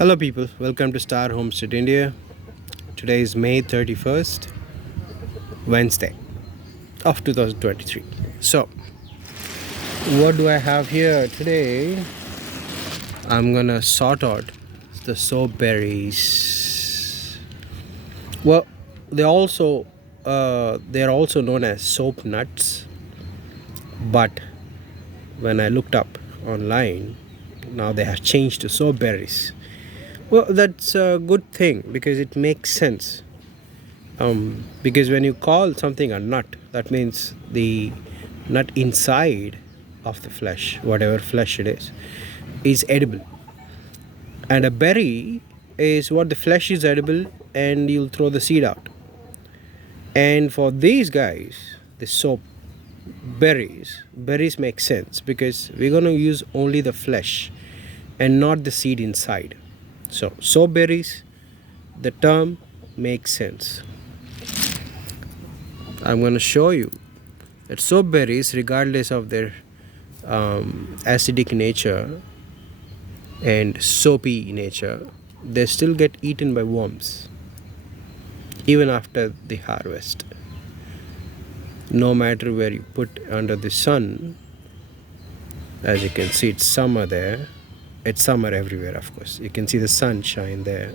Hello people, welcome to Star Homestead India. Today is May 31st, Wednesday of 2023. So, what do I have here today? I'm gonna sort out the soap berries. Well, they're also known as soap nuts, but when I looked up online, now they have changed to soap berries. Well, that's a good thing because it makes sense. Because when you call something a nut, that means the nut inside of the flesh, whatever flesh it is edible. And a berry is what the flesh is edible and you'll throw the seed out. And for these guys, the soap berries make sense because we're going to use only the flesh and not the seed inside. So, soap berries, the term makes sense. I'm going to show you that soap berries, regardless of their acidic nature and soapy nature, they still get eaten by worms even after the harvest. No matter where you put under the sun, as you can see, it's summer there. It's summer everywhere, of course. You can see the sunshine there.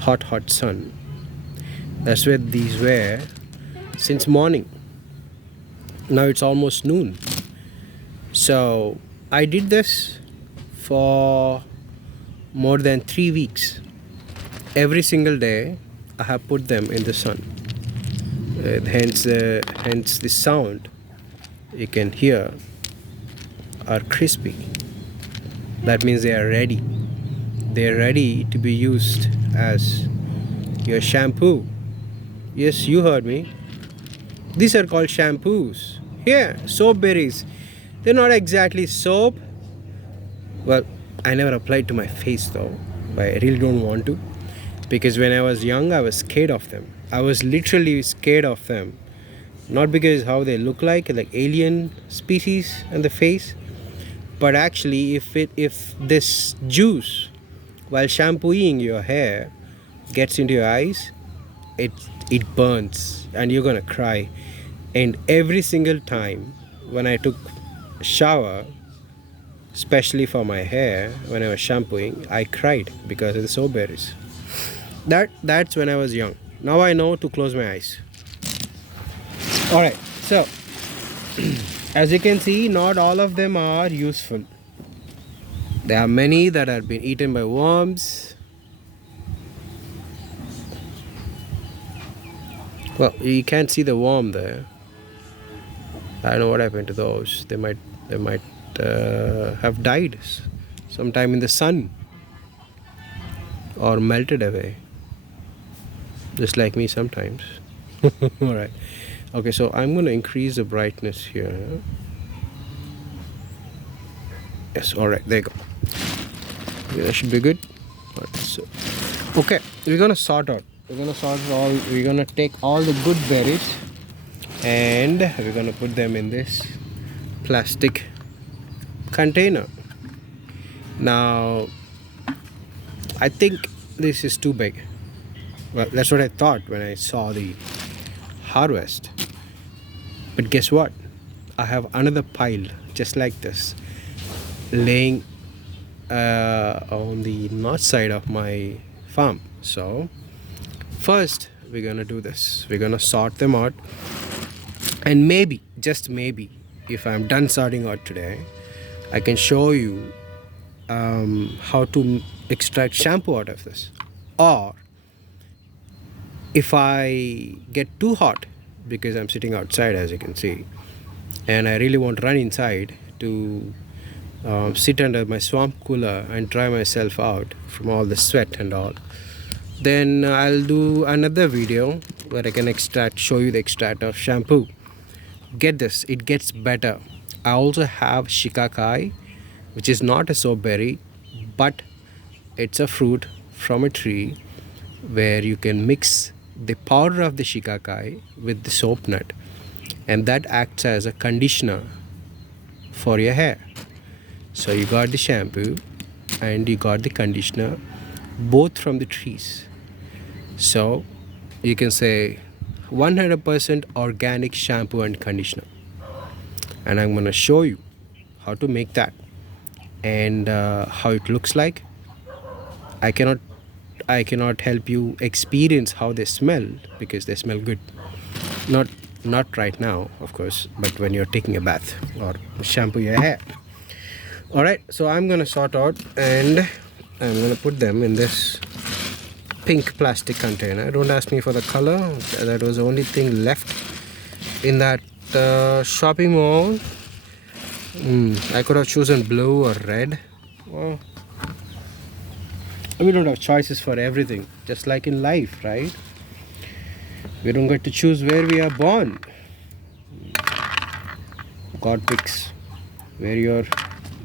Hot sun. That's where these were since morning. Now it's almost noon. So I did this for more than 3 weeks. Every single day I have put them in the sun. Hence the sound you can hear are crispy. That means they are ready. They are ready to be used as your shampoo. Yes, you heard me. These are called shampoos. Here, soap berries. They're not exactly soap. Well, I never applied to my face though. But I really don't want to. Because when I was young, I was scared of them. I was literally scared of them. Not because how they look like alien species on the face. But actually, if this juice, while shampooing your hair, gets into your eyes, it burns and you're gonna cry. And every single time when I took a shower, especially for my hair, when I was shampooing, I cried because of the soap berries. That's when I was young. Now I know to close my eyes. Alright, so as you can see, not all of them are useful. There are many that have been eaten by worms. Well, you can't see the worm there. I don't know what happened to those. They might have died sometime in the sun or melted away, just like me sometimes. All right. Okay, so I'm going to increase the brightness here. Yes, all right, there you go. Okay, that should be good. All right, so, okay, we're going to sort out. We're going to take all the good berries and we're going to put them in this plastic container. Now, I think this is too big. Well, that's what I thought when I saw the harvest. But guess what? I have another pile just like this laying on the north side of my farm. So first we're gonna do this. We're gonna sort them out, and maybe, just maybe, if I'm done sorting out today, I can show you how to extract shampoo out of this. Or if I get too hot, because I'm sitting outside as you can see, and I really want to run inside to sit under my swamp cooler and dry myself out from all the sweat and all, then I'll do another video where I can show you the extract of shampoo. Get this, it gets better. I also have shikakai, which is not a soap berry, but it's a fruit from a tree where you can mix the powder of the shikakai with the soap nut, and that acts as a conditioner for your hair. So you got the shampoo, and you got the conditioner both from the trees. So you can say 100% organic shampoo and conditioner, and I'm going to show you how to make that and how it looks like. I cannot help you experience how they smell because they smell good. Not right now, of course, but when you're taking a bath or shampoo your hair. All right, so I'm gonna sort out and I'm gonna put them in this pink plastic container. Don't ask me for the color. That was the only thing left in that shopping mall. I could have chosen blue or red. Well, we don't have choices for everything, just like in life, right? We don't get to choose where we are born. God picks where you're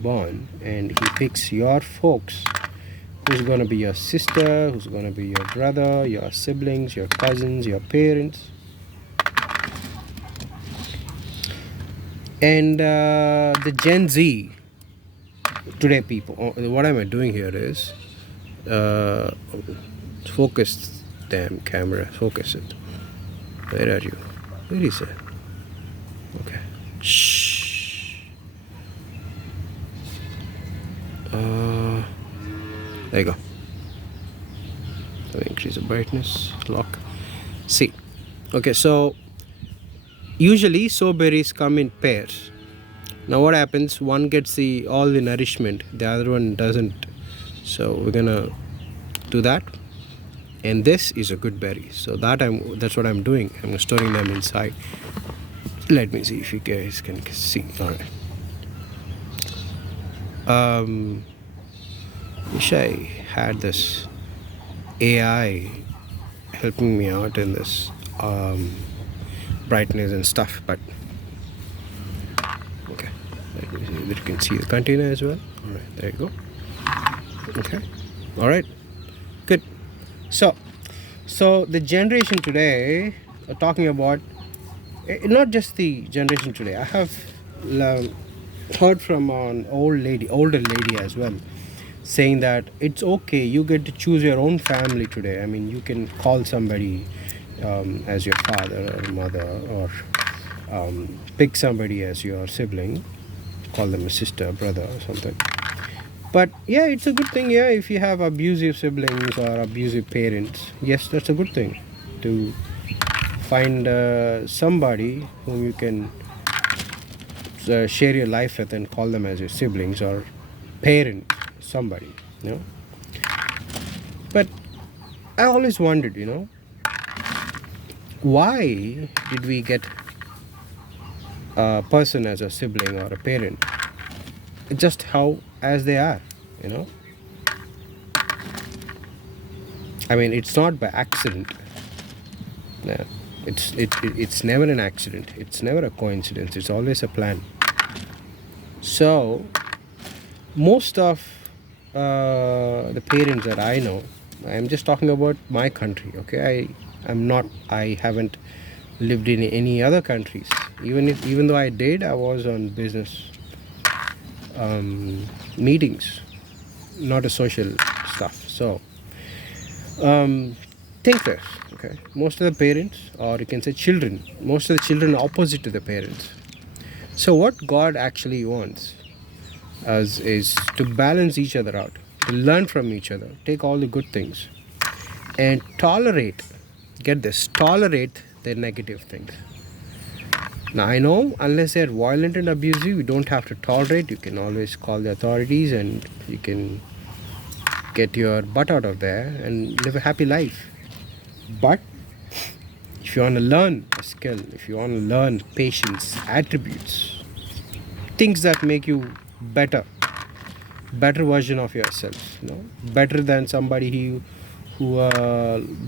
born, and He picks your folks. Who's going to be your sister, who's going to be your brother, your siblings, your cousins, your parents. And the Gen Z today people, what am I doing here is focus, damn camera, focus it. Where are you? Where is it? Okay. Shh. There you go. Let me increase the brightness. Lock. See. Okay, so usually soap berries come in pairs. Now what happens? One gets all the nourishment, the other one doesn't. So we're gonna do that. And this is a good berry. So that's what I'm doing. I'm storing them inside. Let me see if you guys can see. All right. Wish I had this AI helping me out in this brightness and stuff, but okay. Let me see if you can see the container as well. All right, there you go. Okay. All right. Good. So the generation today are talking about not just the generation today. I have heard from an older lady as well, saying that it's okay, you get to choose your own family today. I mean, you can call somebody as your father or mother, or pick somebody as your sibling, call them a sister, brother, or something. But yeah, it's a good thing. Yeah, if you have abusive siblings or abusive parents, yes, that's a good thing to find somebody whom you can share your life with and call them as your siblings or parent, somebody, you know. But I always wondered, why did we get a person as a sibling or a parent? Just how as they are, I mean, it's not by accident. No, it's never an accident. It's never a coincidence. It's always a plan. So most of the parents that I know, I'm just talking about my country, okay? I haven't lived in any other countries. Even though I did, I was on business meetings, not a social stuff. So think this, okay? Most of the parents, or you can say children, most of the children are opposite to the parents. So what God actually wants us is to balance each other out, to learn from each other, take all the good things, and tolerate, get this, tolerate the negative things. Now I know, unless they're violent and abusive, you don't have to tolerate. You can always call the authorities and you can get your butt out of there and live a happy life. But if you want to learn a skill, if you want to learn patience, attributes, things that make you better version of yourself, better than somebody who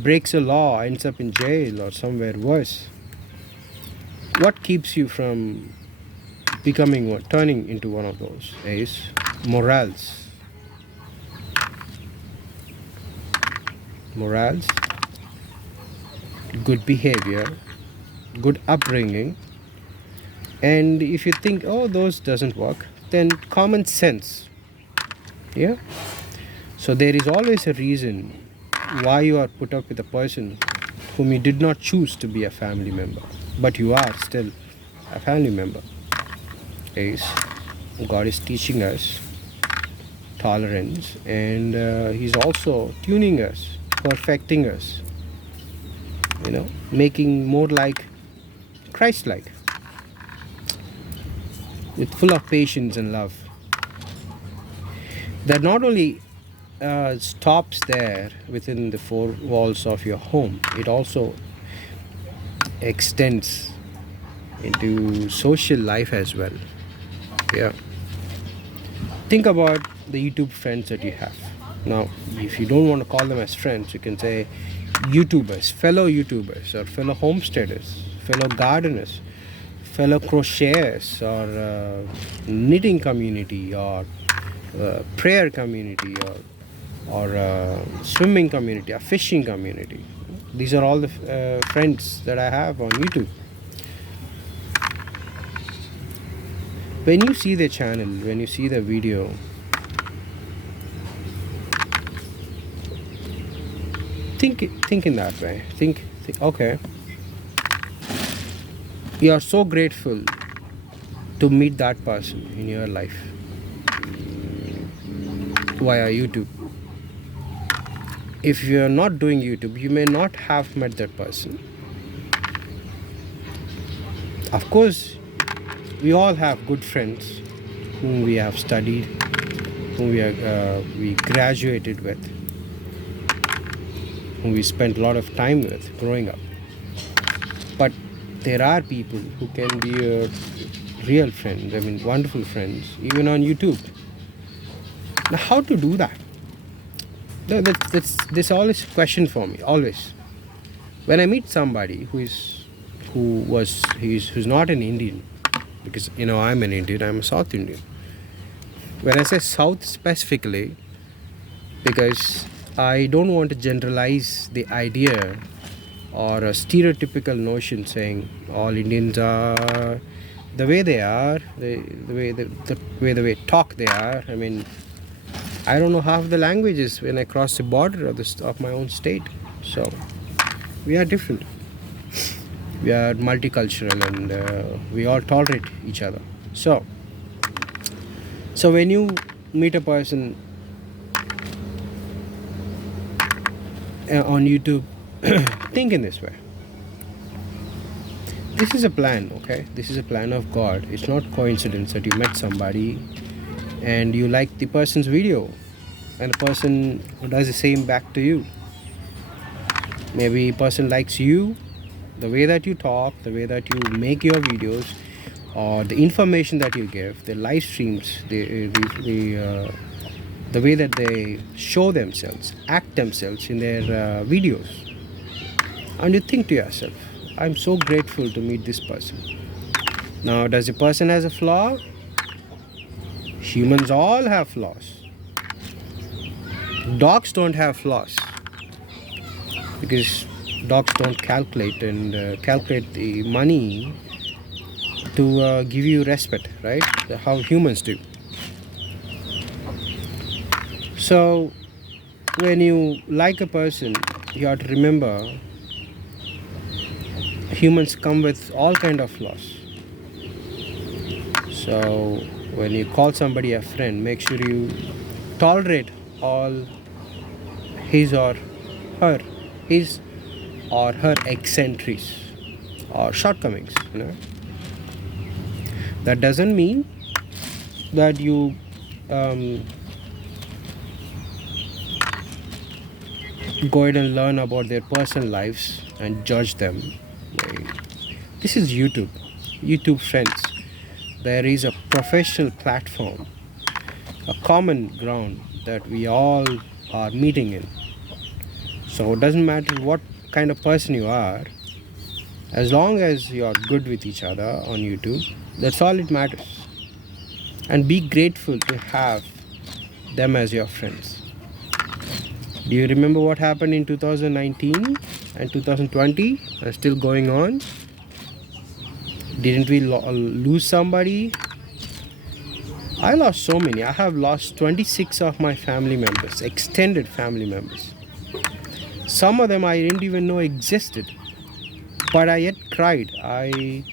breaks a law, ends up in jail or somewhere worse. What keeps you from turning into one of those is morals, good behavior, good upbringing. And if you think, oh, those doesn't work, then common sense. Yeah, So there is always a reason why you are put up with a person whom you did not choose to be a family member, but you are still a family member. Is God is teaching us tolerance, and He's also tuning us, perfecting us, making more like Christ-like, with full of patience and love. That not only stops there within the four walls of your home, it also extends into social life as well. Yeah. Think about the YouTube friends that you have. Now, if you don't want to call them as friends, you can say YouTubers, fellow YouTubers, or fellow homesteaders, fellow gardeners, fellow crocheters, or knitting community, or prayer community, or swimming community, or fishing community. These are all the friends that I have on YouTube. When you see the channel, when you see the video, think in that way. Think, okay, you are so grateful to meet that person in your life via YouTube. If you are not doing YouTube, you may not have met that person. Of course, we all have good friends whom we have studied, whom we graduated with, whom we spent a lot of time with growing up. But there are people who can be your real friends, wonderful friends, even on YouTube. Now, how to do that? That's always a question for me, always. When I meet somebody who's not an Indian, because I'm an Indian, I'm a South Indian. When I say South specifically, because I don't want to generalize the idea or a stereotypical notion saying all Indians are the way they are, the way they talk they are. I don't know half the languages when I cross the border of my own state. So we are different. We are multicultural, and we all tolerate each other. So when you meet a person on YouTube, think in this way. This is a plan, okay? This is a plan of God. It's not coincidence that you met somebody and you like the person's video and the person does the same back to you. Maybe a person likes you, the way that you talk, the way that you make your videos, or the information that you give, the live streams, the way that they show themselves, act themselves in their videos. And you think to yourself, I'm so grateful to meet this person. Now, does the person has a flaw? Humans all have flaws. Dogs don't have flaws, because dogs don't calculate the money to give you respect, right? How humans do. So when you like a person, you have to remember humans come with all kind of flaws. So when you call somebody a friend, make sure you tolerate all his or her eccentricities or shortcomings. That doesn't mean that you go ahead and learn about their personal lives and judge them. This is YouTube friends. There is a professional platform, a common ground that we all are meeting in. So it doesn't matter what kind of person you are, as long as you are good with each other on YouTube, that's all it matters. And be grateful to have them as your friends. Do you remember what happened in 2019 and 2020 and still going on? Didn't we lose somebody I lost so many. I have lost 26 of my family members, extended family members. Some of them I didn't even know existed, but I yet cried. I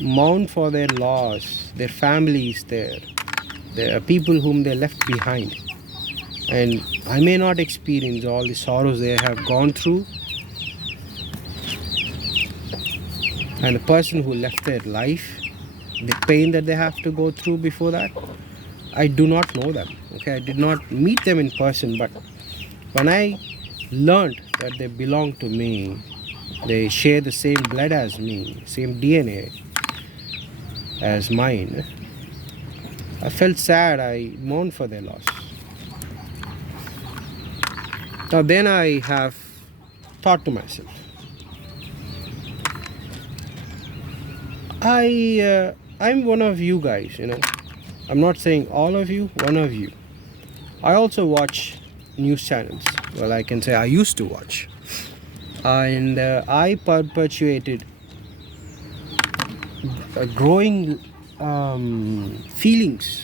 mourned for their loss, their families, their people whom they left behind. And I may not experience all the sorrows they have gone through, and the person who left their life, the pain that they have to go through before that, I do not know them. Okay, I did not meet them in person, but when I learned that they belong to me, they share the same blood as me, same DNA as mine, I felt sad. I mourned for their loss. Now then I have thought to myself, I'm one of you guys, I'm not saying all of you, one of you. I also watch news channels. Well, I can say I used to watch. And I perpetuated growing feelings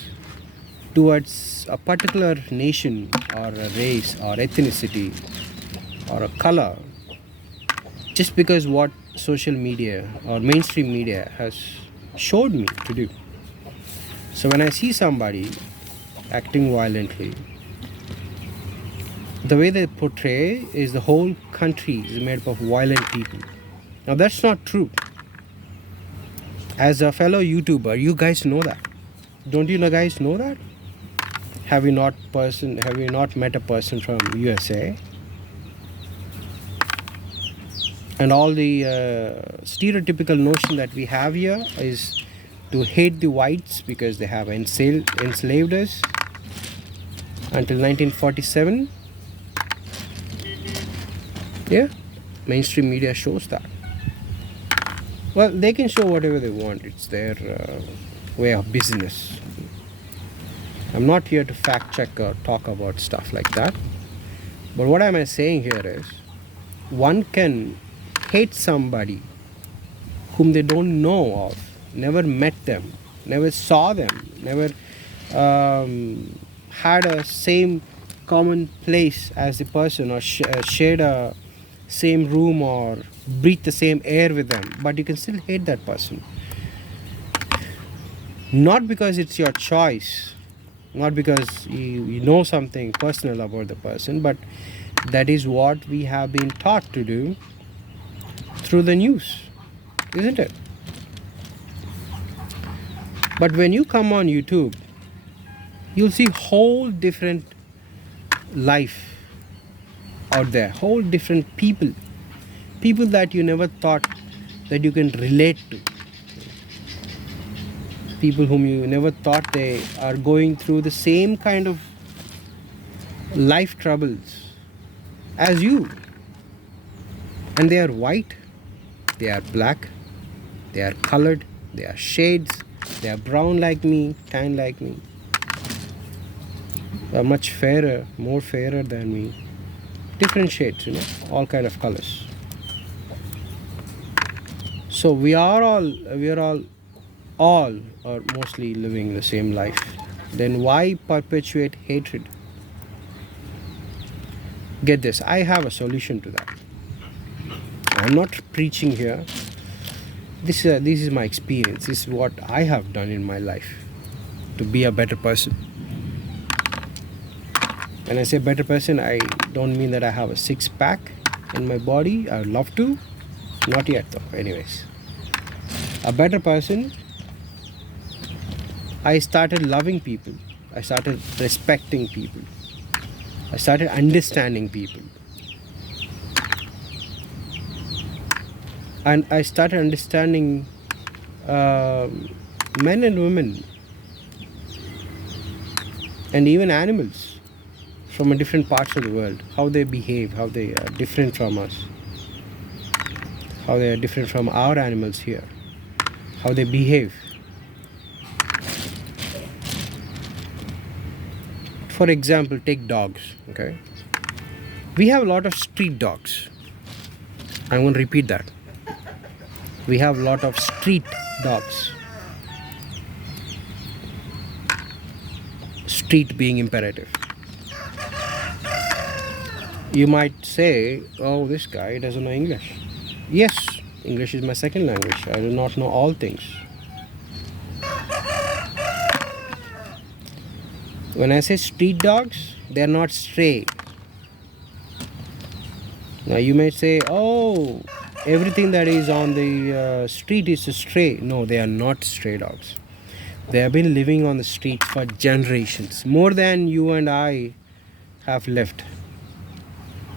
towards a particular nation or a race or ethnicity or a color just because what social media or mainstream media has showed me to do. So when I see somebody acting violently, the way they portray is the whole country is made up of violent people. Now that's not true. As a fellow YouTuber, you guys know that. Don't you guys know that? Have you not met a person from USA? And all the stereotypical notion that we have here is to hate the whites because they have enslaved us until 1947. Yeah, mainstream media shows that. Well, they can show whatever they want. It's their way of business. I'm not here to fact check or talk about stuff like that. But what am I saying here is, one can hate somebody whom they don't know of, never met them, never saw them, never had a same common place as the person, or shared a same room or breathe the same air with them, but you can still hate that person. Not because it's your choice, not because you know something personal about the person, but that is what we have been taught to do through the news, isn't it? But when you come on YouTube, you'll see whole different life out there, whole different people that you never thought that you can relate to, people whom you never thought they are going through the same kind of life troubles as you. And they are white, they are black, they are colored, they are shades, they are brown like me, tan like me, are much fairer, more fairer than me, different shades, all kind of colors. So we are all or mostly living the same life. Then why perpetuate hatred? Get this, I have a solution to that. I'm not preaching here. This is my experience. This is what I have done in my life to be a better person. When I say better person, I don't mean that I have a six-pack in my body. I would love to. Not yet though. Anyways. A better person, I started loving people. I started respecting people. I started understanding people. And I started understanding men and women and even animals from different parts of the world, how they behave, how they are different from us, how they are different from our animals here, how they behave. For example, take dogs, okay? We have a lot of street dogs. I'm going to repeat that. We have a lot of street dogs. street being imperative. You might say, oh, this guy doesn't know English. Yes, English is my second language. I do not know all things. When I say street dogs, they are not stray. Now you may say, oh, everything that is on the street is a stray. No, they are not stray dogs. They have been living on the street for generations, more than you and I have lived.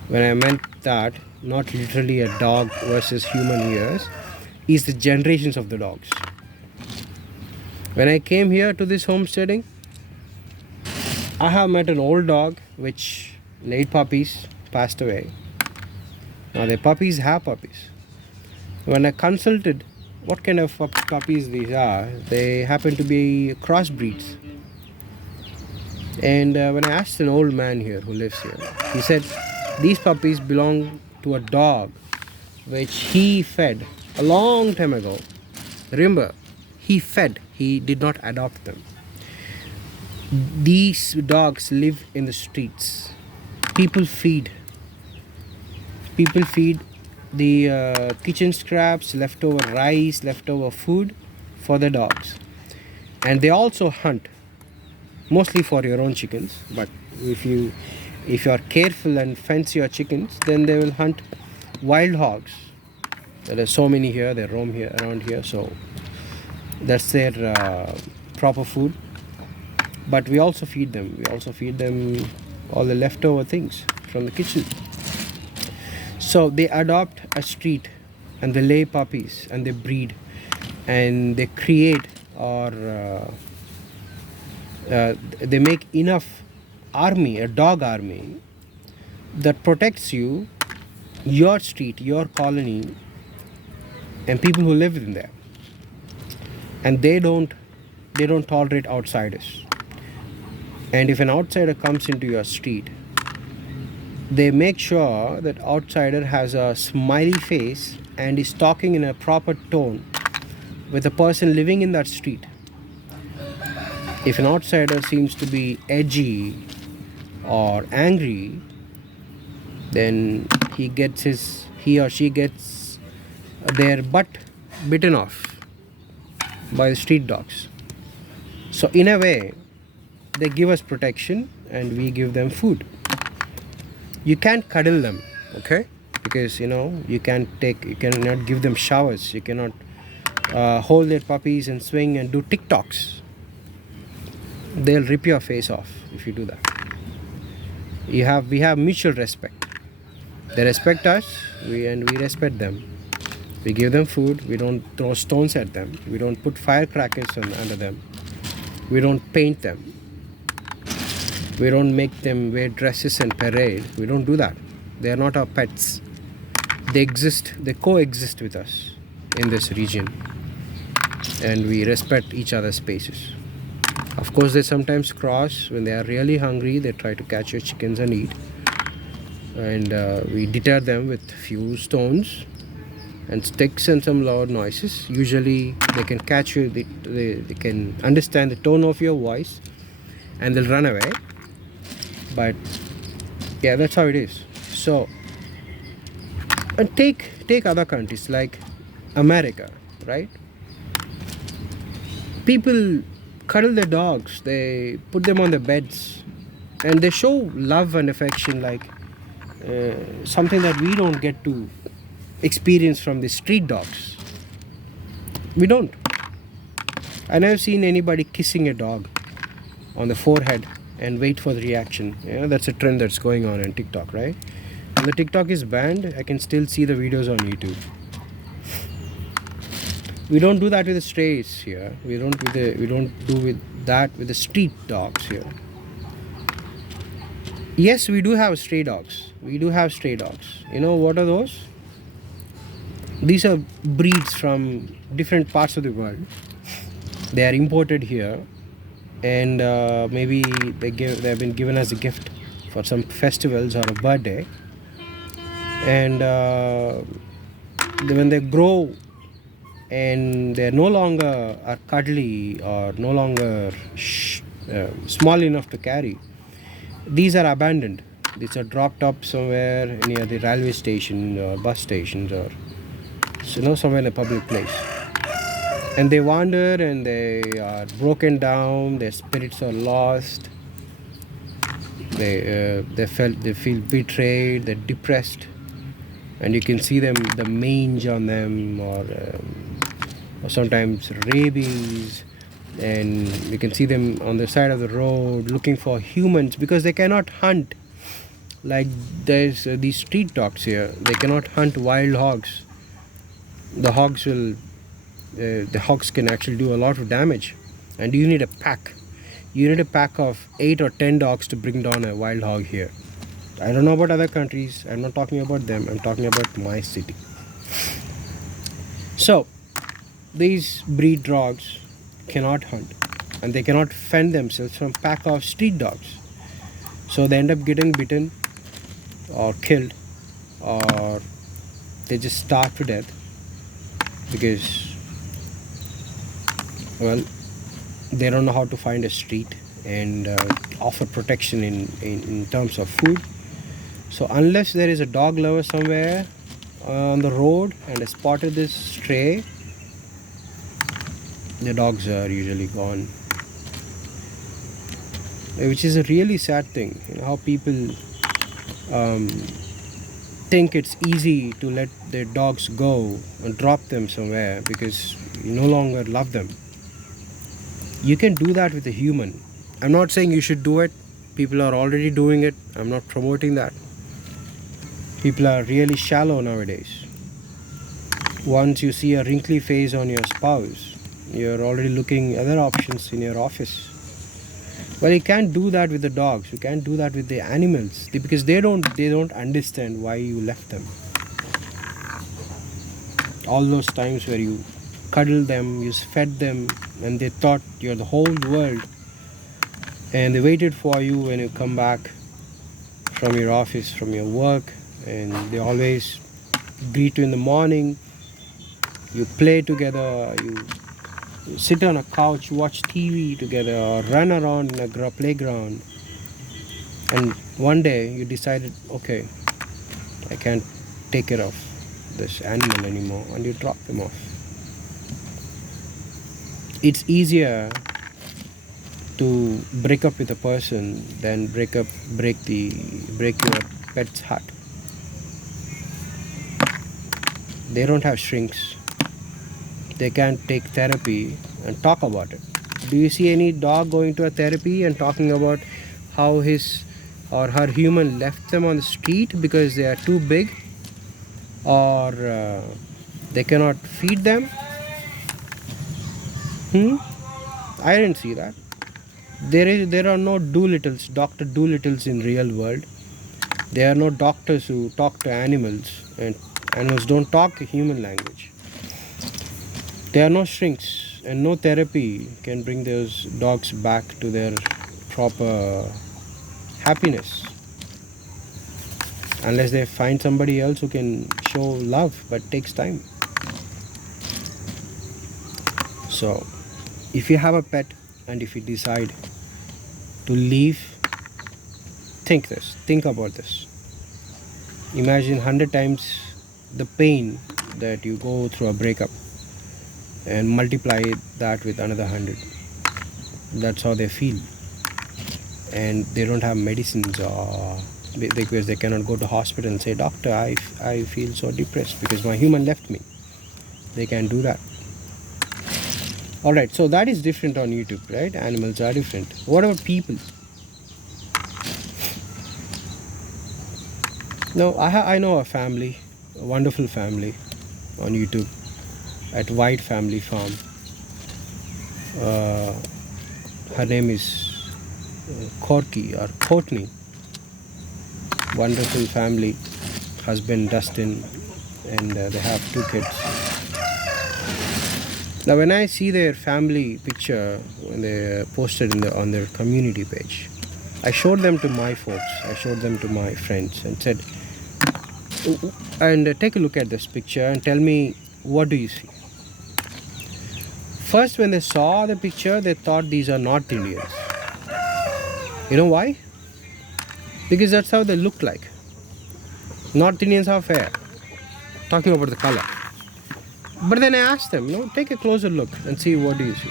When I meant that, not literally a dog versus human years, is the generations of the dogs. When I came here to this homesteading, I have met an old dog which laid puppies, passed away. Now the puppies have puppies. When I consulted what kind of puppies these are, they happen to be crossbreeds. And when I asked an old man here who lives here, he said these puppies belong to a dog which he fed a long time ago. Remember, he fed, he did not adopt them. These dogs live in the streets. People feed the kitchen scraps, leftover rice, leftover food for the dogs. And they also hunt, mostly for your own chickens. But if you are careful and fence your chickens, then they will hunt wild hogs. There are so many here, they roam here around here, so that's their proper food. But we also feed them. We also feed them all the leftover things from the kitchen. So they adopt a street and they lay puppies and they breed and they create or they make enough army, a dog army that protects you, your street, your colony, and people who live in there. And they don't tolerate outsiders. And if an outsider comes into your street, they make sure that outsider has a smiley face and is talking in a proper tone with the person living in that street. If an outsider seems to be edgy or angry, then he or she gets their butt bitten off by the street dogs. So in a way, they give us protection and we give them food. You can't cuddle them, okay? Because you cannot give them showers. You cannot hold their puppies and swing and do TikToks. They'll rip your face off if you do that. We have mutual respect. They respect us, and we respect them. We give them food. We don't throw stones at them. We don't put firecrackers under them. We don't paint them. We don't make them wear dresses and parade. We don't do that. They are not our pets. They coexist with us in this region. And we respect each other's spaces. Of course, they sometimes cross. When they are really hungry, they try to catch your chickens and eat. And we deter them with few stones and sticks and some loud noises. Usually, they can catch you. They can understand the tone of your voice and they'll run away. But yeah, that's how it is. So, and take other countries like America, right? People cuddle their dogs, they put them on their beds, and they show love and affection like something that we don't get to experience from the street dogs. We don't. I never seen anybody kissing a dog on the forehead and wait for the reaction. That's a trend that's going on in TikTok, right? And the TikTok is banned. I can still see the videos on YouTube. We don't do that with the strays here. We don't do that with the street dogs here. Yes, we do have stray dogs. We do have stray dogs. What are those? These are breeds from different parts of the world. They are imported here. And maybe they have been given as a gift for some festivals or a birthday. And when they grow and they no longer are cuddly or no longer small enough to carry. These are abandoned. These are dropped up somewhere near the railway station or bus stations, or somewhere in a public place. And they wander and they are broken down. Their spirits are lost. They feel betrayed. They're depressed, and you can see them, the mange on them, or sometimes rabies, and you can see them on the side of the road looking for humans because they cannot hunt. Like there's these street dogs here. They cannot hunt wild hogs. The hogs can actually do a lot of damage, and you need a pack. You need a pack of 8 or 10 dogs to bring down a wild hog here. I don't know about other countries. I'm not talking about them. I'm talking about my city. So these breed dogs cannot hunt, and they cannot fend themselves from pack of street dogs. So they end up getting bitten or killed, or they just starve to death because, well, they don't know how to find a street and offer protection in terms of food. So unless there is a dog lover somewhere on the road and has spotted this stray, the dogs are usually gone, which is a really sad thing. How people think it's easy to let their dogs go and drop them somewhere because you no longer love them. You can do that with a human. I'm not saying you should do it. People are already doing it. I'm not promoting that. People are really shallow nowadays. Once you see a wrinkly face on your spouse, you're already looking other options in your office. Well, you can't do that with the dogs. You can't do that with the animals because they don't understand why you left them. All those times where you cuddled them, you fed them, and they thought you're the whole world, and they waited for you when you come back from your office, from your work, and they always greet you in the morning. You play together, you sit on a couch, watch TV together, or run around in a playground. And one day you decided, okay, I can't take care of this animal anymore, and you drop them off. It's easier to break up with a person than break your pet's heart. They don't have shrinks. They can't take therapy and talk about it. Do you see any dog going to a therapy and talking about how his or her human left them on the street because they are too big, or they cannot feed them? I didn't see that. There are no Doolittles, Dr. Doolittles in real world. There are no doctors who talk to animals, and animals don't talk human language. There are no shrinks, and no therapy can bring those dogs back to their proper happiness unless they find somebody else who can show love, but it takes time. So if you have a pet and if you decide to leave, think about this. Imagine 100 times the pain that you go through a breakup and multiply that with another 100. That's how they feel. And they don't have medicines, or because they cannot go to hospital and say, doctor, I feel so depressed because my human left me. They can't do that. Alright, so that is different on YouTube, right? Animals are different. What about people? Now, I know a family, a wonderful family on YouTube at White Family Farm. Her name is Corky or Courtney. Wonderful family. Husband Dustin, and they have 2 kids. Now, when I see their family picture when they posted on their community page, I showed them to my folks. I showed them to my friends and said, and take a look at this picture and tell me, what do you see? First, when they saw the picture, they thought these are North Indians. You know why? Because that's how they look like. North Indians are fair. Talking about the color. But then I asked them, take a closer look and see what do you see.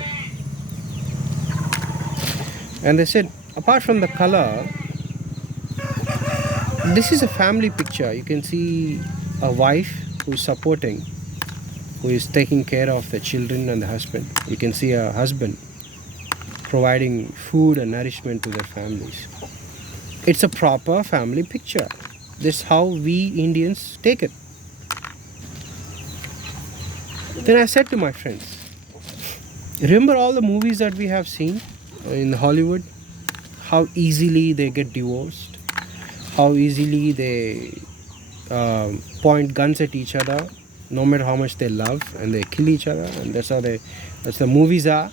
And they said, apart from the color, this is a family picture. You can see a wife who's supporting, who is taking care of the children and the husband. You can see a husband providing food and nourishment to their families. It's a proper family picture. This is how we Indians take it. Then I said to my friends, remember all the movies that we have seen in Hollywood? How easily they get divorced, how easily they point guns at each other, no matter how much they love, and they kill each other, and that's the movies are.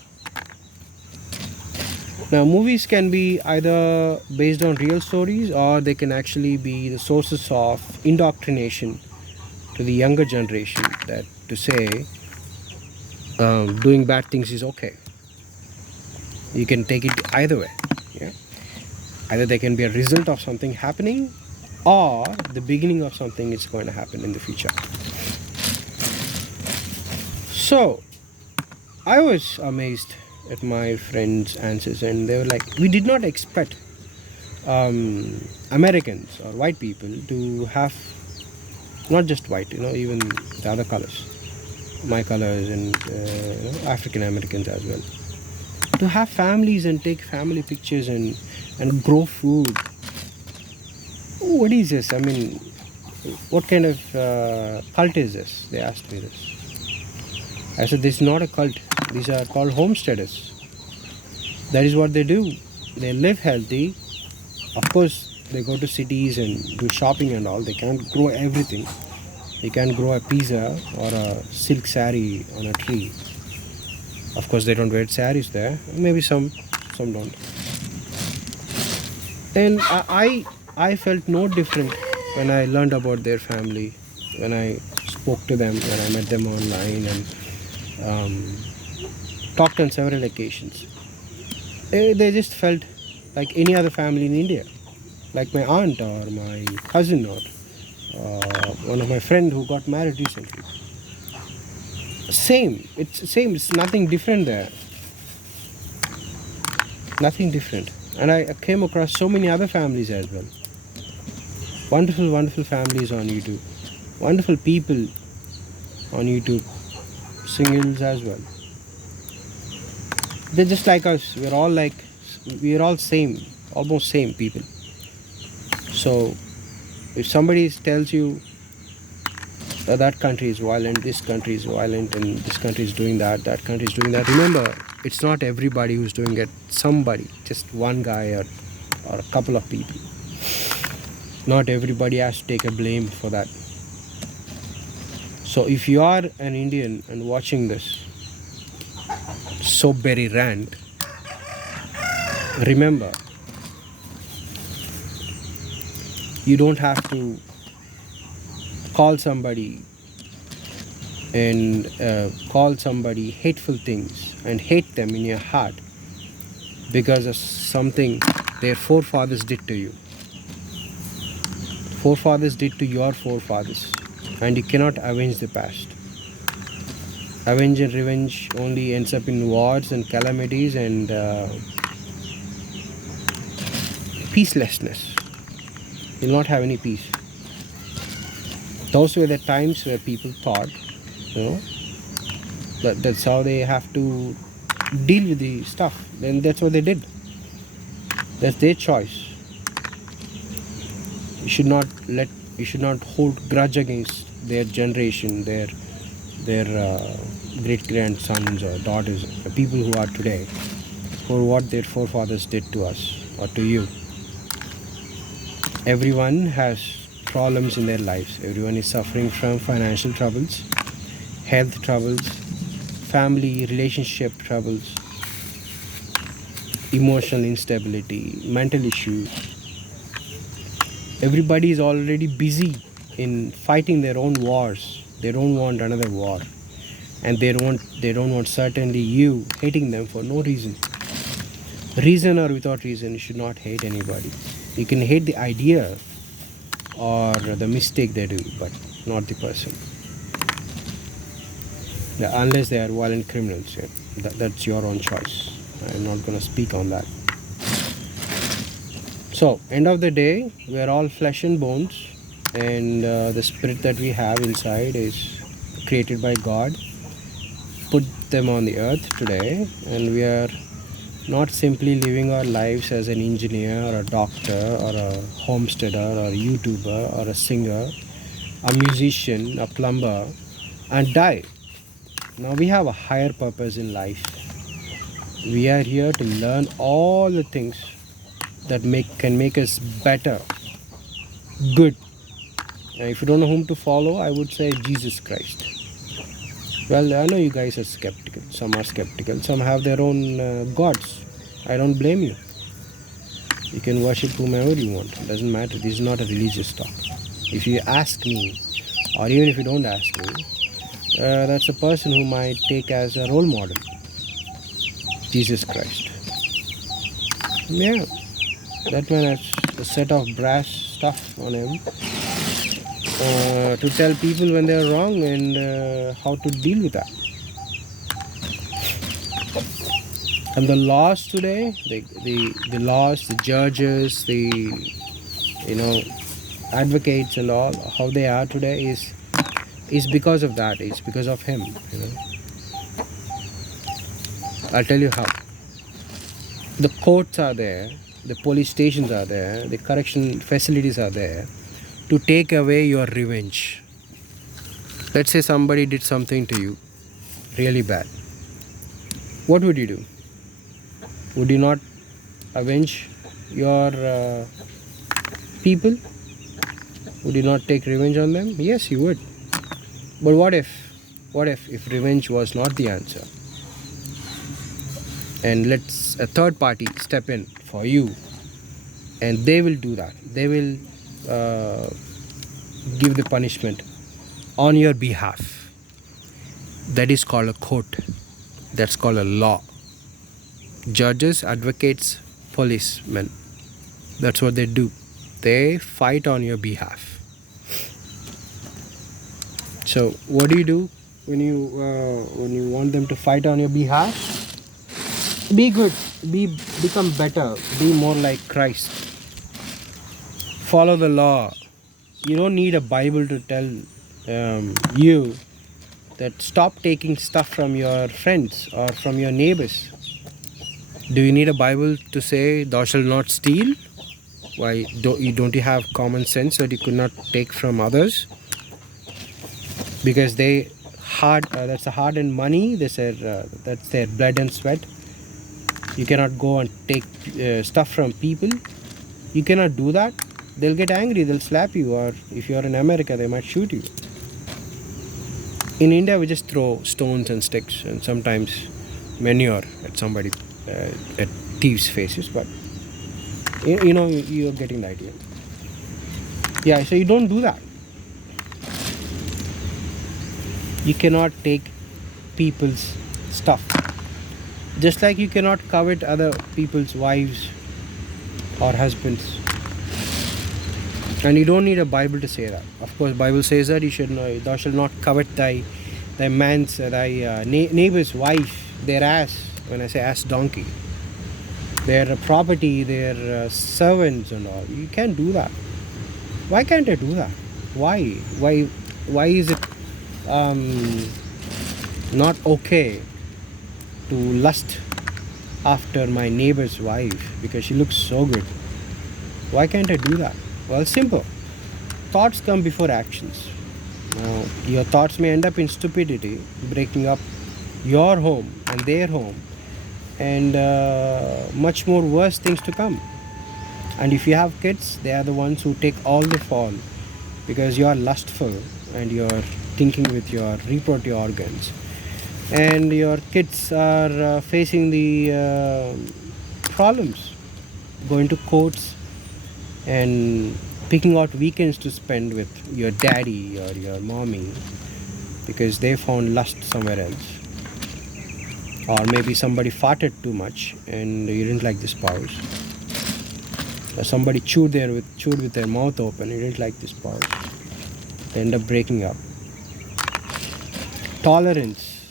Now, movies can be either based on real stories, or they can actually be the sources of indoctrination to the younger generation, that to say doing bad things is okay. You can take it either way. Yeah? Either they can be a result of something happening, or the beginning of something is going to happen in the future. So I was amazed at my friends' answers, and they were like, we did not expect Americans or white people to have, not just white, even the other colors, my colors, and African Americans as well, to have families and take family pictures and grow food. What is this? I mean, what kind of cult is this? They asked me this. I said, this is not a cult. These are called homesteaders. That is what they do. They live healthy. Of course, they go to cities and do shopping and all. They can't grow everything. They can't grow a pizza or a silk saree on a tree. Of course, they don't wear saris there. Maybe some don't. And I felt no different when I learned about their family, when I spoke to them, when I met them online and talked on several occasions. They just felt like any other family in India, like my aunt or my cousin or one of my friends who got married recently. Same. It's nothing different there. Nothing different. And I came across so many other families as well. Wonderful, wonderful families on YouTube. Wonderful people on YouTube. Singles as well. They're just like us. We're all same, almost same people. So if somebody tells you that country is violent, this country is violent, and this country is doing that country is doing that, remember, it's not everybody who's doing it. Somebody, just one guy or a couple of people. Not everybody has to take a blame for that. So if you are an Indian and watching this soapberry rant, remember, you don't have to call somebody and call somebody hateful things and hate them in your heart because of something their forefathers did to you. Forefathers did to your forefathers, and you cannot avenge the past. Avenge and revenge only ends up in wars and calamities and peacelessness. You'll not have any peace. Those were the times where people thought, that's how they have to deal with the stuff. Then that's what they did. That's their choice. You should not hold grudge against their generation, their great grandsons or daughters, the people who are today, for what their forefathers did to us or to you. Everyone has problems in their lives. Everyone is suffering from financial troubles, health troubles, family relationship troubles, emotional instability, mental issues. Everybody is already busy in fighting their own wars. They don't want another war, and they don't want certainly you hating them for no reason. reason or without reason, you should not hate anybody. You can hate the idea or the mistake they do, but not the person. Yeah, unless they are violent criminals. Yeah. That's your own choice. I'm not going to speak on that. So, end of the day, we are all flesh and bones, and the spirit that we have inside is created by God, put them on the earth today, and we are not simply living our lives as an engineer or a doctor or a homesteader or a YouTuber or a singer, a musician, a plumber, and die. Now we have a higher purpose in life. We are here to learn all the things that can make us better, good. And if you don't know whom to follow, I would say Jesus Christ. Well, I know you guys are skeptical. Some are skeptical. Some have their own gods. I don't blame you. You can worship whomever you want. It doesn't matter. This is not a religious talk. If you ask me, or even if you don't ask me, that's a person whom I take as a role model. Jesus Christ. Yeah. That man has a set of brass stuff on him to tell people when they are wrong and how to deal with that. And the laws today, the laws, the judges, the advocates and all, how they are today is because of that. It's because of him. I'll tell you how. The courts are there, the police stations are there, the correction facilities are there to take away your revenge. Let's say somebody did something to you really bad. What would you do? Would you not avenge your people? Would you not take revenge on them? Yes, you would. But what if revenge was not the answer? And let's a third party step in for you, and they will do that. They will give the punishment on your behalf. That is called a court. That's called a law. Judges, advocates, policemen. That's what they do. They fight on your behalf. So what do when you want them to fight on your behalf? Be good. Become better. Be more like Christ. Follow the law. You don't need a Bible to tell you that stop taking stuff from your friends or from your neighbors. Do you need a Bible to say thou shalt not steal? Why don't you have common sense that you could not take from others? Because that's a hard-earned money. That's their blood and sweat. You cannot go and take stuff from people. You cannot do that. They'll get angry. They'll slap you, or if you're in America, they might shoot you. In India, we just throw stones and sticks and sometimes manure at somebody, at thieves' faces. But you're getting the idea. Yeah, so you don't do that. You cannot take people's stuff. Just like you cannot covet other people's wives or husbands. And you don't need a Bible to say that. Of course, Bible says that you should know, thou shalt not covet thy neighbor's wife, their ass. When I say ass, donkey, their property, their servants and all. You can't do that. Why can't I do that? Why is it not okay to lust after my neighbor's wife because she looks so good? Why can't I do that? Well, simple. Thoughts come before actions. Now, your thoughts may end up in stupidity, breaking up your home and their home, and much more worse things to come. And if you have kids, they are the ones who take all the fall because you are lustful and you are thinking with your reproductive organs. And your kids are facing the problems, going to courts and picking out weekends to spend with your daddy or your mommy because they found lust somewhere else. Or maybe somebody farted too much and you didn't like the spouse. Or somebody chewed with their mouth open, you didn't like the spouse. They end up breaking up. Tolerance,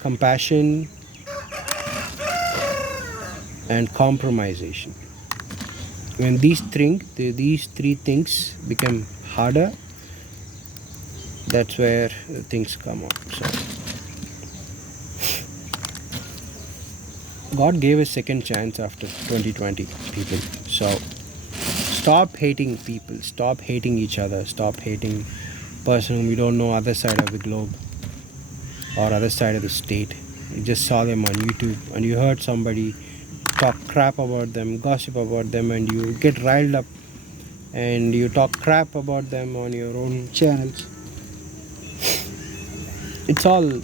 compassion, and compromisation. When these three things become harder, that's where things come up. So God gave a second chance after 2020, people. So stop hating people, stop hating each other, stop hating person whom you don't know other side of the globe or other side of the state. You just saw them on YouTube and you heard somebody talk crap about them, gossip about them, and you get riled up and you talk crap about them on your own channels. It's all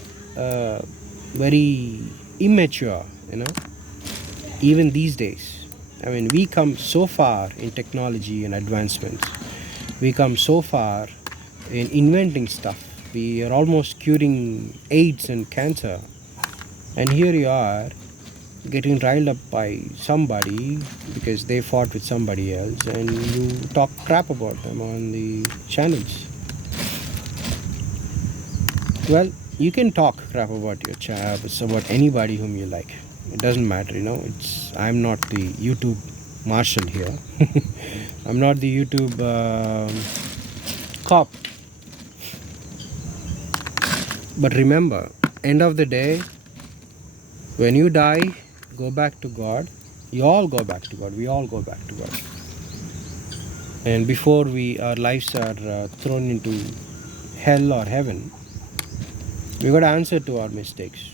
very immature, even these days. I mean, we come so far in technology and advancements. We come so far in inventing stuff. We are almost curing AIDS and cancer. And here you are getting riled up by somebody because they fought with somebody else and you talk crap about them on the channels. Well, you can talk crap about your child, about anybody whom you like. It doesn't matter, I'm not the YouTube marshal here. I'm not the YouTube cop. But remember, end of the day, when you die, go back to God. You all go back to God. We all go back to God. And before our lives are thrown into hell or heaven, we got to answer to our mistakes.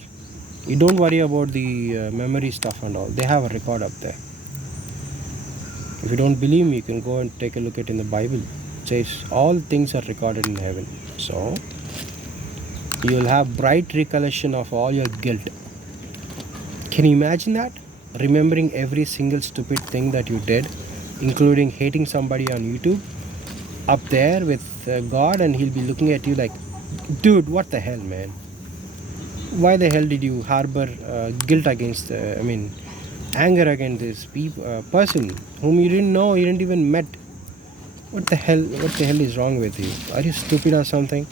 You don't worry about the memory stuff and all. They have a record up there. If you don't believe me, you can go and take a look at in the Bible. It says all things are recorded in heaven. So you'll have bright recollection of all your guilt. Can you imagine that? Remembering every single stupid thing that you did, including hating somebody on YouTube, up there with God, and he'll be looking at you like, dude, what the hell, man? Why the hell did you harbor guilt against, anger against this person whom you didn't know, you didn't even met? What the hell is wrong with you? Are you stupid or something?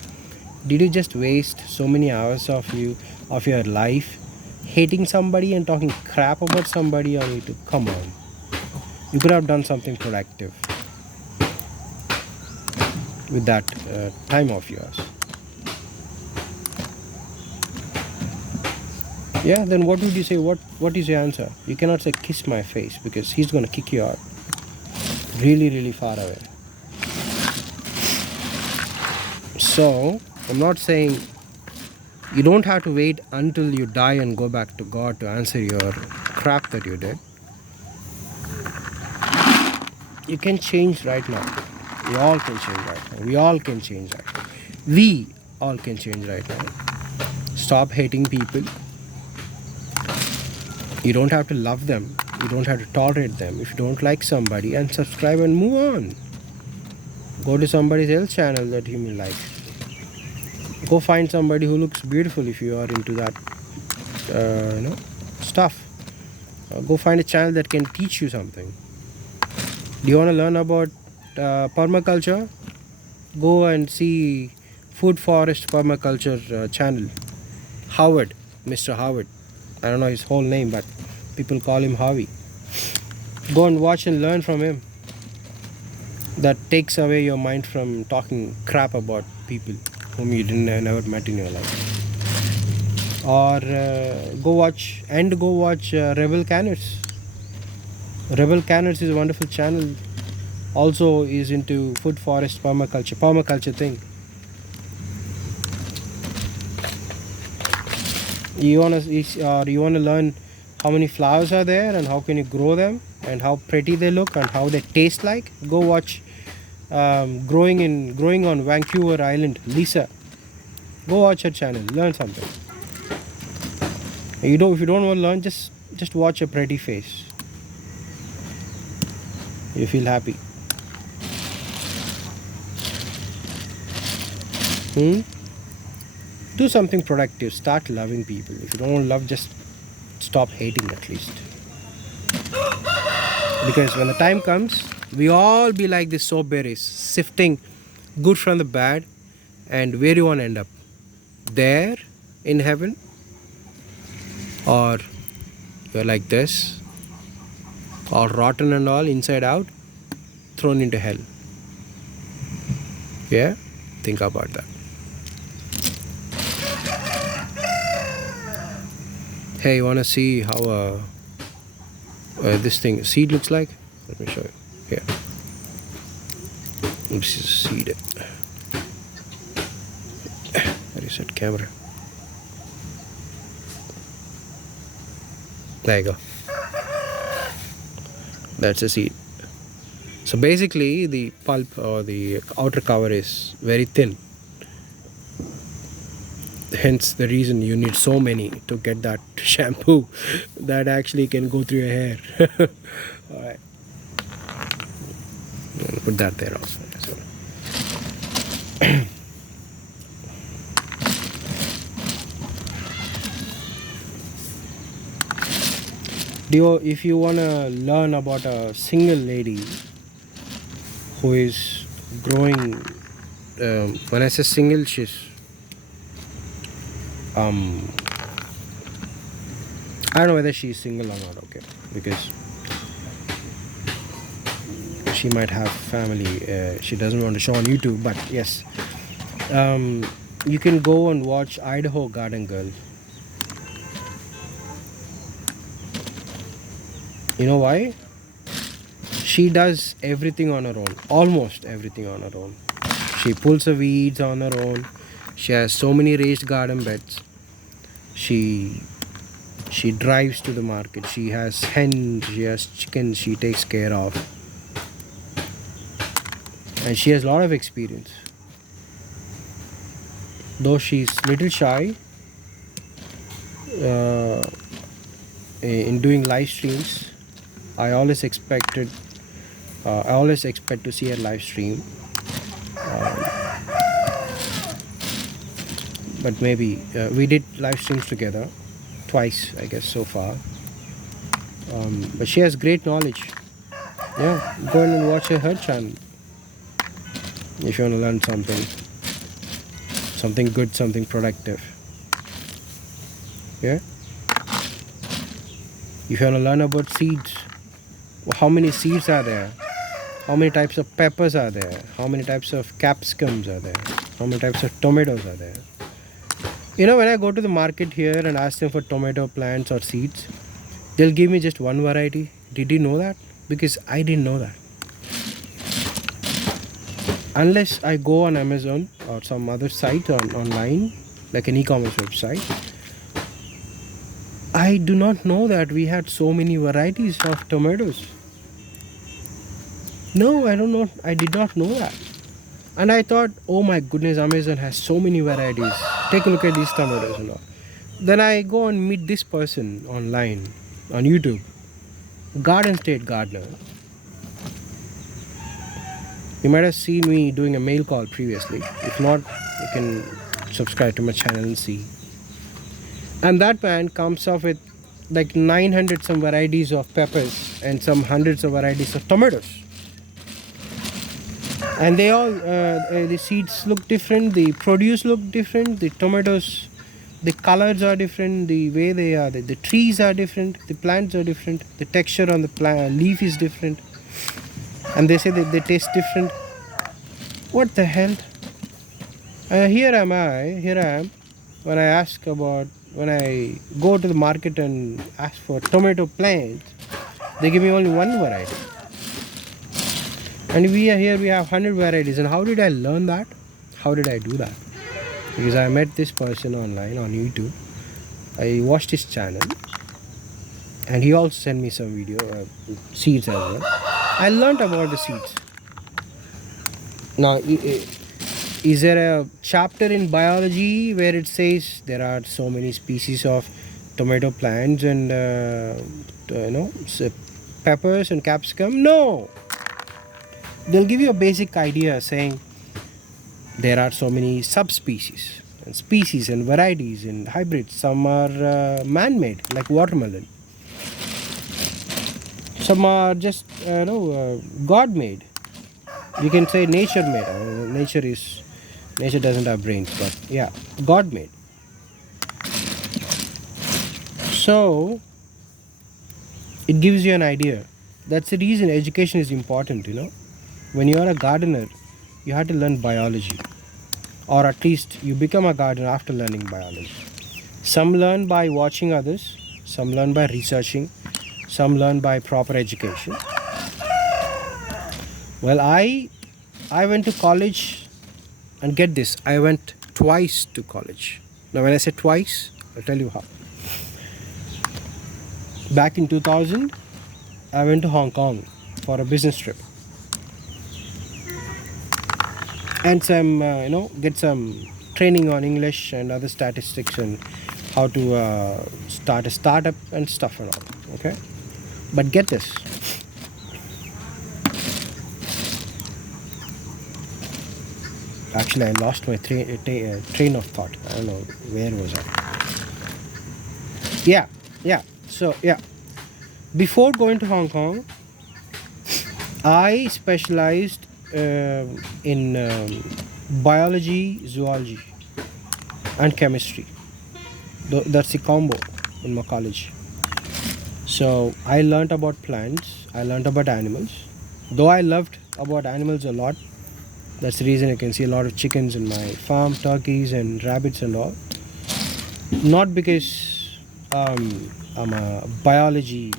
Did you just waste so many hours of your life hating somebody and talking crap about somebody on YouTube? Come on. You could have done something productive with that time of yours. Yeah, then what would you say? What is your answer? You cannot say kiss my face because he's going to kick you out really, really far away. So, I'm not saying you don't have to wait until you die and go back to God to answer your crap that you did. You can change right now. You all can change right now. We all can change right now. We all can change right now. Stop hating people. You don't have to love them. You don't have to tolerate them. If you don't like somebody, unsubscribe and move on. Go to somebody else's channel that you may like. Go find somebody who looks beautiful if you are into that stuff. Go find a channel that can teach you something. Do you want to learn about permaculture? Go and see Food Forest Permaculture channel. Howard, Mr. Howard. I don't know his whole name, but people call him Howie. Go and watch and learn from him. That takes away your mind from talking crap about people whom you never met in your life. Or go watch Rebel Canners. Rebel Canners is a wonderful channel. Also is into food forest permaculture thing. You wanna learn how many flowers are there and how can you grow them and how pretty they look and how they taste like? Go watch growing on Vancouver Island, Lisa. Go watch her channel, learn something. If you don't want to learn, just watch a pretty face. You feel happy. Do something productive. Start loving people. If you don't want to love, just stop hating at least. Because when the time comes, we all be like the soap berries, sifting good from the bad. And where you want to end up? There in heaven? Or you're like this, all rotten and all, inside out, thrown into hell? Yeah? Think about that. Hey, you want to see how this thing seed looks like? Let me show you. Here. This is seed. Reset camera. There you go. That's a seed. So basically the pulp or the outer cover is very thin. Hence the reason you need so many to get that shampoo that actually can go through your hair. Alright. Put that there also. If you want to learn about a single lady who is growing, when I say single, she's I don't know whether she's single or not, okay, because she might have family, she doesn't want to show on YouTube, but yes, you can go and watch Idaho Garden Girl. You know why? She does everything on her own, almost everything on her own. She pulls the weeds on her own. She has so many raised garden beds. She drives to the market. She has hens, she has chickens she takes care of. And she has a lot of experience. Though she's little shy in doing live streams, I always expect to see her live stream. But maybe we did live streams together twice, I guess, so far. But she has great knowledge. Yeah, go in and watch her channel if you want to learn something good, something productive. Yeah. If you want to learn about seeds, how many seeds are there? How many types of peppers are there? How many types of capsicums are there? How many types of tomatoes are there? You know, when I go to the market here and ask them for tomato plants or seeds, they'll give me just one variety. Did you know that? Because I didn't know that. Unless I go on Amazon or some other site online, like an e-commerce website, I do not know that we had so many varieties of tomatoes. No, I don't know. I did not know that. And I thought, oh my goodness, Amazon has so many varieties. Take a look at these tomatoes and all. Then I go and meet this person online, on YouTube, Garden State Gardener. You might have seen me doing a mail call previously. If not, you can subscribe to my channel and see. And that man comes up with like 900 some varieties of peppers and some hundreds of varieties of tomatoes. And they all, the seeds look different, the produce look different, the tomatoes, the colors are different, the way they are, the trees are different, the plants are different, the texture on the leaf is different. And they say that they taste different. What the hell? Here I am, when I go to the market and ask for tomato plants, they give me only one variety. And we have 100 varieties. And how did I learn that? How did I do that? Because I met this person online on YouTube. I watched his channel. And he also sent me some video, seeds as well. I learned about the seeds. Now, is there a chapter in biology where it says there are so many species of tomato plants and peppers and capsicum? No. They'll give you a basic idea saying there are so many subspecies. and species and varieties and hybrids. Some are man-made, like watermelon. Some are just God-made. You can say nature-made. Nature doesn't have brains, but yeah, God-made. So it gives you an idea. That's the reason education is important. When you are a gardener, you have to learn biology, or at least you become a gardener after learning biology. Some learn by watching others, some learn by researching, some learn by proper education. Well, I went to college, and get this, I went twice to college. Now when I say twice, I'll tell you how. Back in 2000, I went to Hong Kong for a business trip, and some get some training on English and other statistics and how to start a startup and stuff and all. Okay, but get this. Actually, I lost my train of thought. I don't know, where was I? Yeah. So yeah, before going to Hong Kong, I specialized in biology, zoology, and chemistry. That's the combo in my college. So I learned about plants, I learned about animals. Though I loved about animals a lot, that's the reason you can see a lot of chickens in my farm, turkeys and rabbits and all. Not because I'm a biology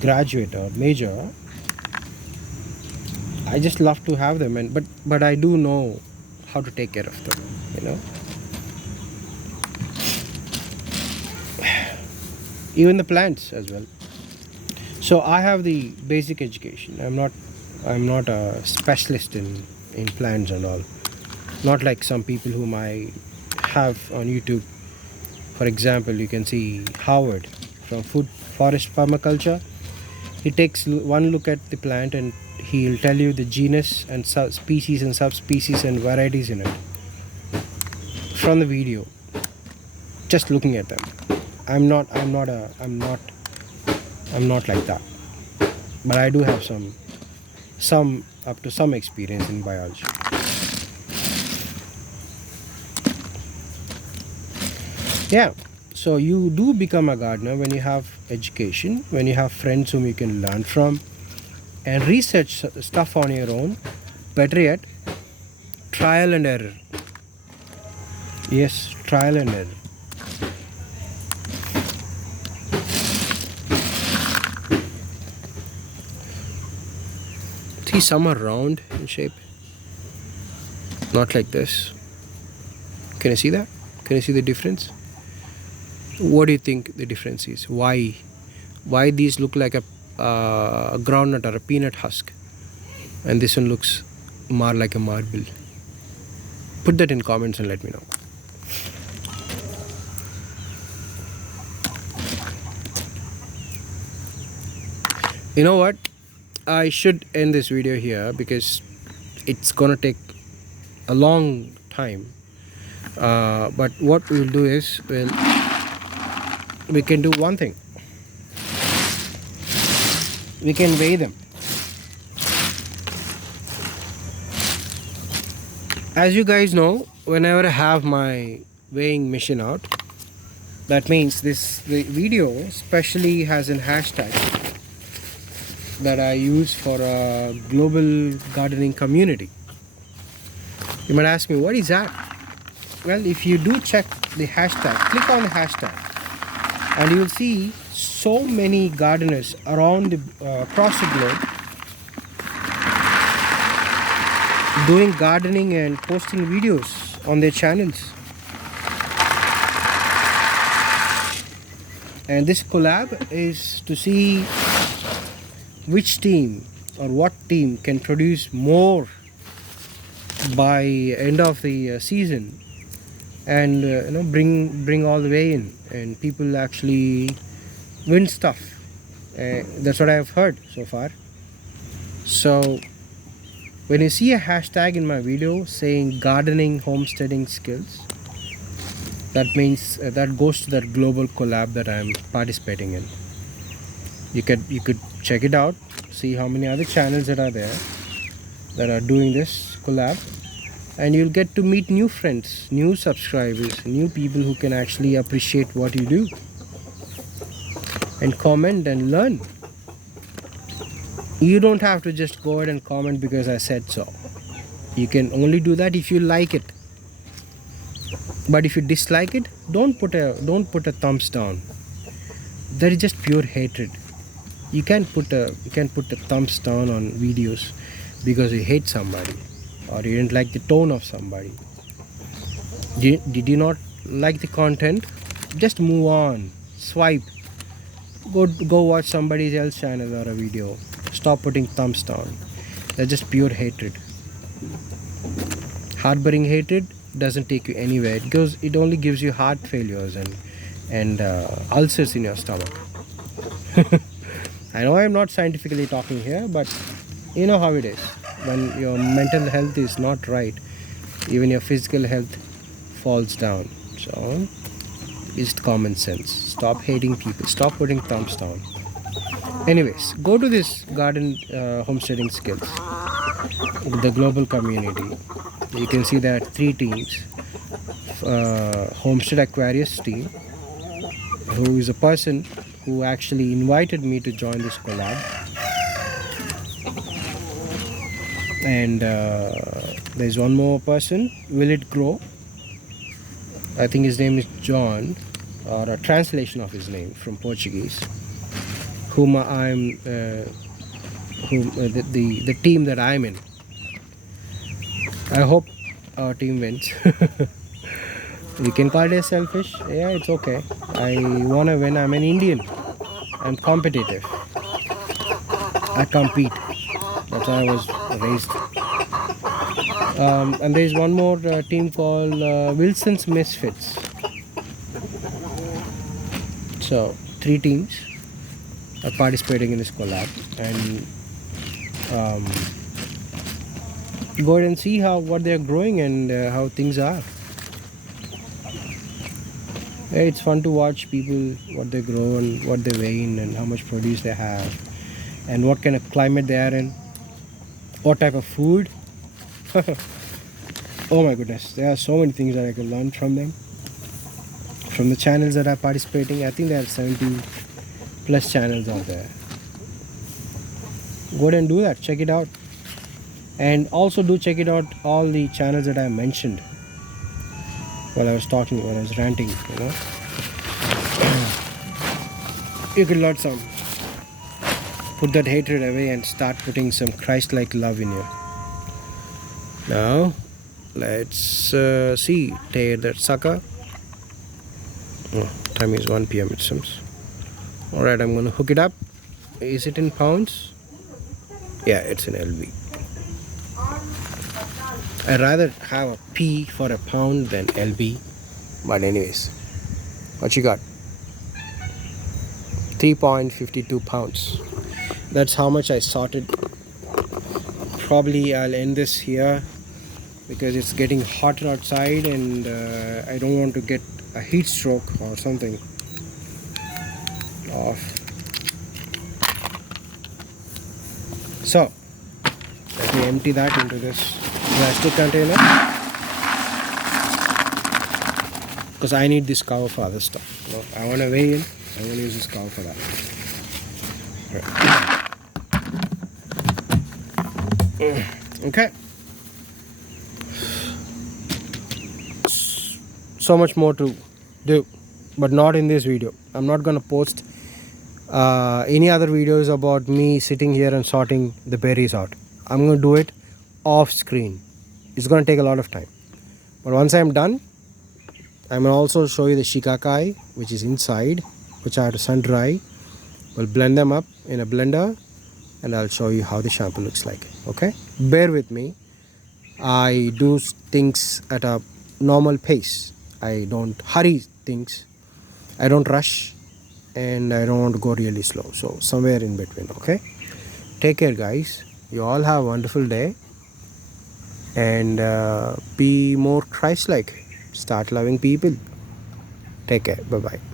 graduate or major. I just love to have them, but I do know how to take care of them. Even the plants as well. So I have the basic education. I'm not a specialist in plants and all. Not like some people whom I have on YouTube. For example, you can see Howard from Forest Permaculture. He takes one look at the plant and he'll tell you the genus and species and subspecies and varieties in it from the video, just looking at them. I'm not like that, but I do have some up to some experience in biology. Yeah, so you do become a gardener when you have education, when you have friends whom you can learn from and research stuff on your own. Better yet, trial and error. Yes, trial and error. See, some are round in shape, not like this. Can you see that? Can you see the difference? What do you think the difference is? Why these look like a groundnut or a peanut husk, and this one looks more like a marble? Put that in comments and let me know. You know what? I should end this video here because it's gonna take a long time. But what we'll do is we can do one thing. We can weigh them. As you guys know, whenever I have my weighing machine out, that means the video especially has a hashtag that I use for a global gardening community. You might ask me, what is that? Well, if you do check the hashtag, click on the hashtag, and you will see so many gardeners around across the globe doing gardening and posting videos on their channels. And this collab is to see which team or what team can produce more by end of the season, and bring all the way in, and people actually win stuff. That's what I have heard so far. So when you see a hashtag in my video saying gardening homesteading skills, That means that goes to that global collab that I'm participating in. You could check it out, see how many other channels that are there that are doing this collab, and you'll get to meet new friends, new subscribers, new people who can actually appreciate what you do and comment and learn. You don't have to just go ahead and comment because I said so. You can only do that if you like it. But if you dislike it, don't put a thumbs down. That is just pure hatred. You can't put a thumbs down on videos because you hate somebody or you didn't like the tone of somebody. Did you not like the content? Just move on. Swipe. Go watch somebody else's channel or a video. Stop putting thumbs down. That's just pure hatred. Harboring hatred doesn't take you anywhere. It only gives you heart failures and ulcers in your stomach. I know I'm not scientifically talking here, but you know how it is. When your mental health is not right, even your physical health falls down. So it's common sense. Stop hating people. Stop putting thumbs down. Anyways, go to this garden homesteading skills, the global community. You can see there are 3 teams. Homestead Aquarius team, who is a person who actually invited me to join this collab, and there's one more person, Will It Grow. I think his name is John, or a translation of his name from Portuguese, whom I'm the team that I'm in. I hope our team wins. You can call it selfish. Yeah, it's okay. I want to win. I'm an Indian. I'm competitive. I compete. That's how I was raised. And there's one more team called Wilson's Misfits. So 3 teams are participating in this collab, and go ahead and see what they're growing and how things are. Yeah, it's fun to watch people, what they grow and what they weigh in and how much produce they have and what kind of climate they are in, what type of food. Oh my goodness, there are so many things that I can learn from them, from the channels that are participating. I think there are 70 plus channels out there. Go ahead and do that, check it out, and also do check it out all the channels that I mentioned while I was talking, when I was ranting, you know. You could learn some. Put that hatred away and start putting some Christ-like love in you. Now, let's see. Tear that sucker. Oh, time is 1 p.m. it seems. Alright, I'm going to hook it up. Is it in pounds? Yeah, it's in LB. I'd rather have a P for a pound than LB. But anyways, what you got? 3.52 pounds. That's how much I sorted. Probably I'll end this here because it's getting hotter outside, and I don't want to get a heat stroke or something off. So let me empty that into this plastic container, because I need this cover for other stuff. You know, I want to weigh in. I want to use this cover for that. Right. Okay. So much more to do, but not in this video. I'm not going to post any other videos about me sitting here and sorting the berries out. I'm going to do it off screen. It's going to take a lot of time, but once I'm done, I'm going to also show you the shikakai, which is inside, which I have to sun dry. We'll blend them up in a blender, and I'll show you how the shampoo looks like. Okay, bear with me. I do things at a normal pace. I don't hurry things, I don't rush, and I don't want to go really slow. So somewhere in between. Okay, take care guys. You all have a wonderful day, and be more Christ-like. Start loving people. Take care. Bye bye.